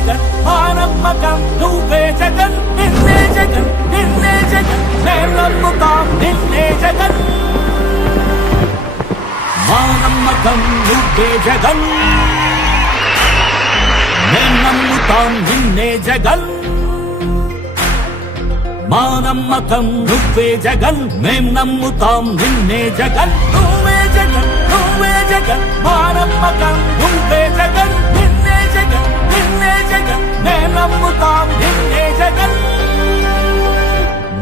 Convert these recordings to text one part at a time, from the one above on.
జగన్ మా నమ్మకం నువ్వే జగన్ నిన్నే జగన్ నిన్నే జగన్ మేం నమ్ముతాం నిన్నే జగన్ మా నమ్మకం నువ్వే జగన్ మేం నమ్ముతాం నిన్నే జగన్ మా నమ్మకం నువ్వే జగన్ మేం నమ్ముతాం నిన్నే జగన్ నువ్వే జగన్ నువ్వే జగన్ మా నమ్మకం నువ్వే జగన్ నిన్నే జగన్ నిన్నే జగన్ మేం నమ్ముతాం నిన్నే జగన్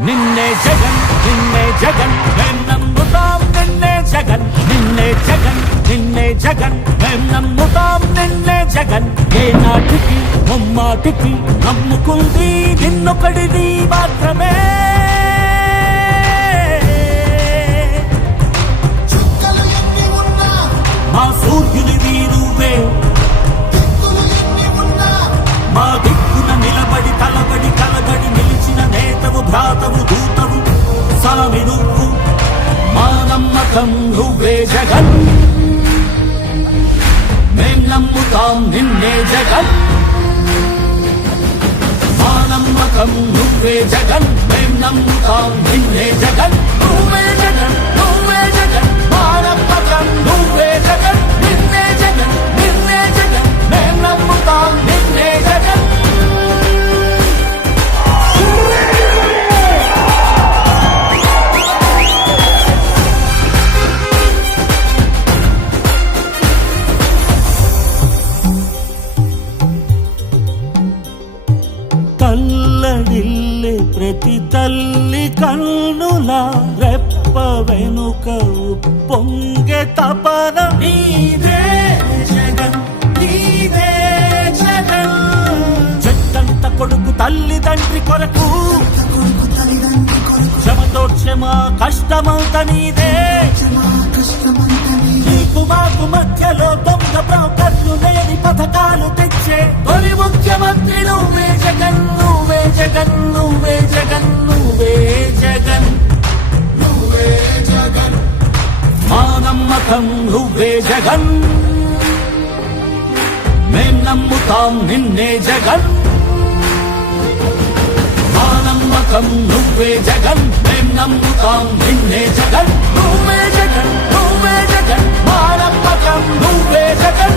నిన్నే జగన్ నిన్నే జగన్ మేం నమ్ముతాం నిన్నే జగన్ నిన్నే జగన్ నిన్నే జగన్ మేం నమ్ముతాం నిన్నే జగన్ ఏ నాటికి ముమ్మాటికి నమ్ముకుంది నిన్నొకడిది మాత్రమే మా సూర్యునివి నువ్వే మా దిక్కున నిలబడి తలబడి కలబడి నిలిచిన నేతవు భ్రాతవు దూతవు సామి నువ్వు మా నమ్మకం నువ్వే జగన్ మేం నమ్ముతాం నిన్నే జగన్ మా నమ్మకం నువ్వే జగన్ మేం నమ్ముతాం నిన్నే జగన్ నువ్వే జగన్ నువ్వే జగన్ మా నమ్మకం నువ్వే జగన్ నిన్నే జగన్ నిన్నే జగన్ మేం నమ్ముతాం నిన్నే జగన్ తల్లడిల్లే ప్రతి తల్లి కన్నుల రెప్ప వెనుక పొంగె తపన నీదే జగన్ నీదే జగన్ చెట్టంత కొడుకు తల్లి తండ్రి కొరకు క్షమతో క్షమ కష్టమంత నీదే నీకు మాకు మధ్యలో దొంగ బ్రోకర్లు లేని పథకాలు తెచ్చే తొలి ముఖ్యమంత్రి నువ్వే జగన్ నువ్వే జగన్ నువ్వే జగన్ నువ్వే జగన్ నువ్వే జగన్ మా నమ్మకం నువ్వే జగన్ మేం నమ్ముతాం నిన్నే జగన్ మా నమ్మకం నువ్వే జగన్ మేం నమ్ముతాం నిన్నే జగన్ నువ్వే జగన్ నువ్వే జగన్ మా నమ్మకం నువ్వే జగన్